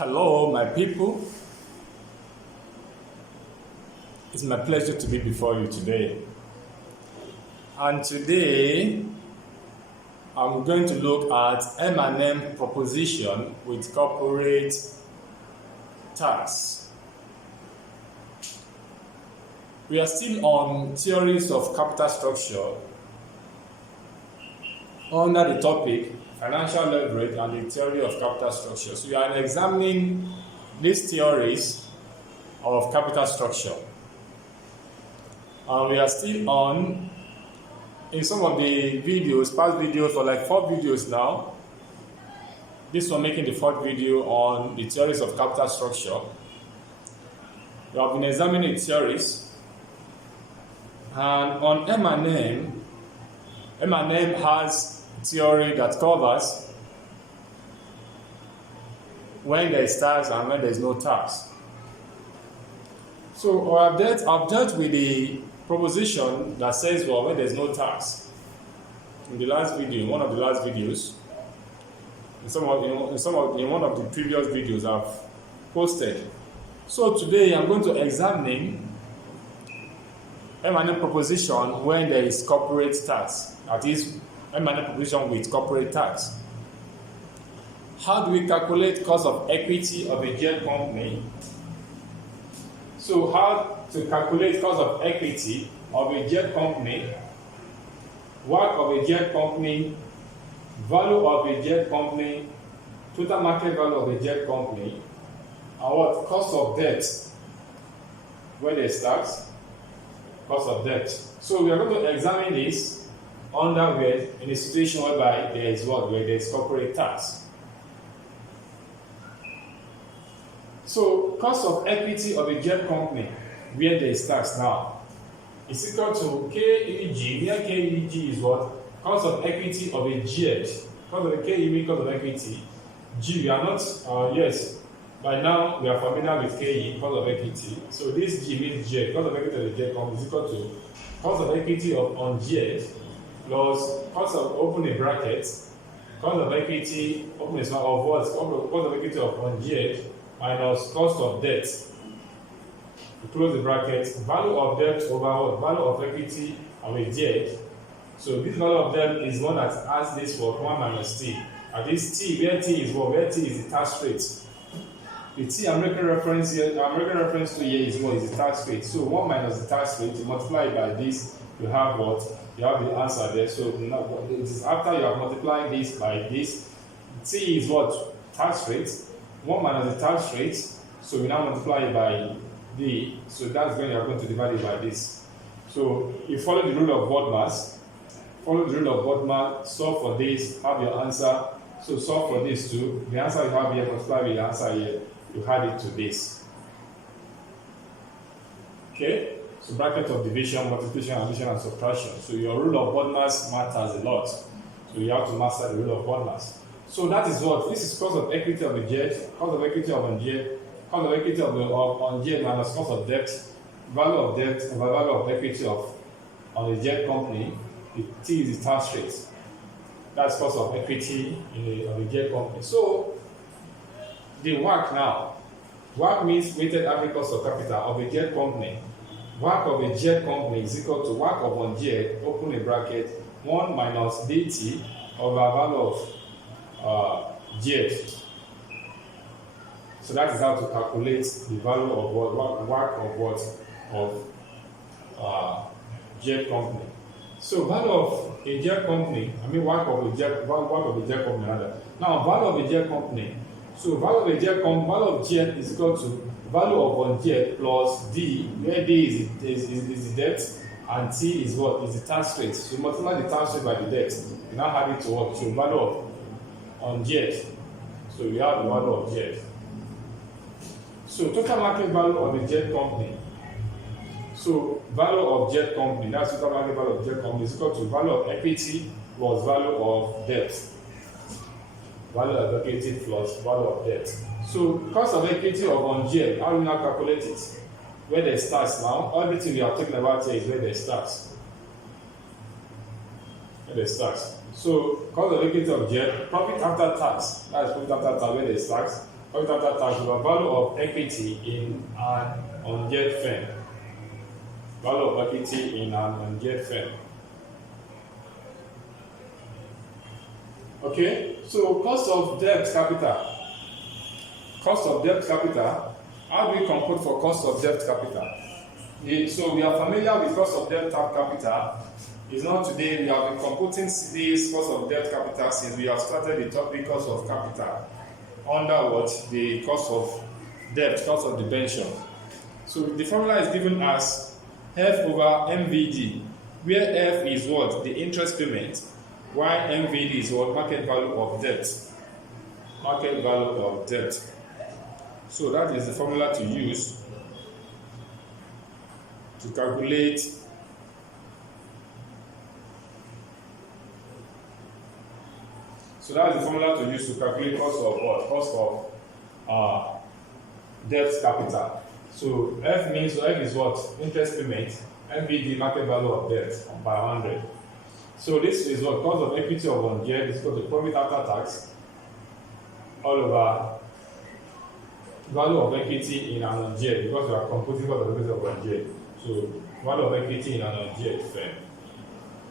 Hello, my people. It's my pleasure to be before you today. And today, I'm going to look at M&M Proposition with corporate tax. We are still on theories of capital structure under the topic financial leverage and the theory of capital structure. So we are examining these theories of capital structure. And we are still on, in some of the videos, past videos, for like 4 videos now. This one making the 4th video on the theories of capital structure. We have been examining theories. And on M&M has theory that covers when there is tax and when there is no tax. So I've dealt with the proposition that says, well, when there is no tax. In the last video, one of the last videos, in one of the previous videos I've posted. So today I'm going to examine M&M proposition when there is corporate tax. That is, M&M proposition with corporate tax. How do we calculate cost of equity of a jet company? So how to calculate cost of equity of a jet company, work of a jet company, value of a jet company, total market value of a jet company, and what? Cost of debt, where there is tax, cost of debt. So we are going to examine this under where in a situation whereby there is what? Where there is corporate tax. So cost of equity of a jet company where there is tax now is equal to KEG, where KEG is what? Cost of equity of a jet. Cost of KEG, cost of equity. G, we are not, yes, by now we are familiar with KE, cost of equity. So this G means jet. Cost of equity of the jet company is equal to cost of equity on jet plus cost of open a bracket, cost of equity, open a small of what? Cost of equity on jet minus cost of debt. We close the bracket, value of debt over what? Value of equity of a jet. So this value of debt is one that has this for 1 minus t. And this t, where t is what? Where t is the tax rate. The t I'm making reference here, to here is what? Is the tax rate. So 1 minus the tax rate, you multiply it by this, you have what? You have the answer there. So it is after you have multiplied this by this, t is what? Tax rate. 1 minus the tax rate. So we now multiply it by d. So that's when you are going to divide it by this. So you follow the rule of BODMAS. Follow the rule of BODMAS. Solve for this. Have your answer. So solve for this too. The answer you have here, multiply with the answer here. You add it to this. Okay? So bracket of division, multiplication, addition, and subtraction. So your rule of BODMAS matters a lot. So you have to master the rule of BODMAS. So that is what? This is cost of equity of a jet, cost of equity of a jet, cost of equity on jet minus cost of debt, value of debt, and value of equity on a jet company. The T is the tax rate. That's cost of equity of a jet company. So the work now. Work means weighted average cost of capital of a jet company. Work of a jet company is equal to work of one jet, open a bracket, 1 minus dt over value of jet. So that is how to calculate the value of what? Work of what? Of jet company. So value of a jet company, work of a jet company rather. Now value of a jet company. So value of a jet company, value of jet is equal to value of one jet plus d, where d is the debt and t is what? Is the tax rate. So multiply the tax rate by the debt. You now add it to what? So value of on jet. So we have the value of jet. So total market value of a jet company. So value of jet company, that's total market value of jet company is equal to value of equity plus value of debt. Value of equity plus value of debt. So cost of equity of on jet, how do we now calculate it? Where there is tax now, everything we are talking about here is where there is tax. Where there is tax. So cost of equity of jet, profit after tax, that is profit after tax where there is tax, profit after tax over value of equity in an ungeared firm. Value of equity in an ungeared firm. Okay, so cost of debt capital. Cost of debt capital. How do we compute for cost of debt capital? So we are familiar with cost of debt capital. It's not today. We have been computing this cost of debt capital since we have started the topic cost of capital under what? The cost of debt, cost of debenture. So the formula is given as F over MVD, where F is what? The interest payment, while MVD is what? Market value of debt. Market value of debt. So that is the formula to use to calculate cost of what? Cost of debt capital. So F means, so F is what? Interest payment. MVD, market value of debt by 100. So this is what? Cost of equity of ungeared is equal to profit after tax all over value of equity in an ungeared, because we are computing cost of equity of ungeared. So value of equity in an ungeared firm.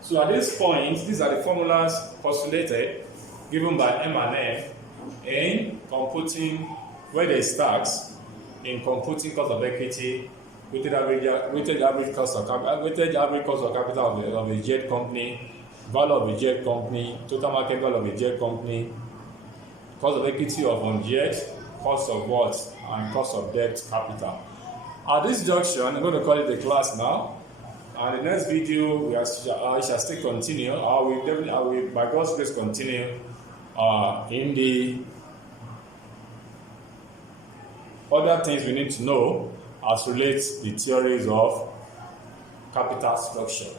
So at this point, these are the formulas postulated given by M&M in computing where there is tax, in computing cost of equity, weighted average cost of capital of a jet company, value of a jet company, total market value of a jet company, cost of equity of ungeared, cost of what, and cost of debt capital. At this junction, I'm going to call it a class now. And the next video, we shall still continue. I will, by God's grace, continue in the other things we need to know as relates the theories of capital structure.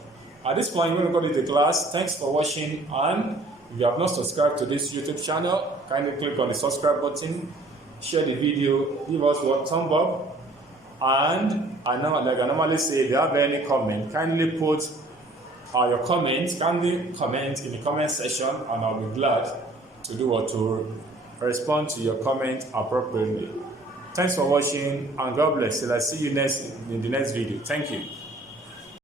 At this point, we're going to call it a class. Thanks for watching, and if you have not subscribed to this YouTube channel, kindly click on the subscribe button, share the video, give us a thumb up, and like I normally say, if you have any comment, kindly put your comments, kindly comment in the comment section, and I'll be glad to do what to respond to your comment appropriately. Thanks for watching, and God bless. Till I see you in the next video. Thank you.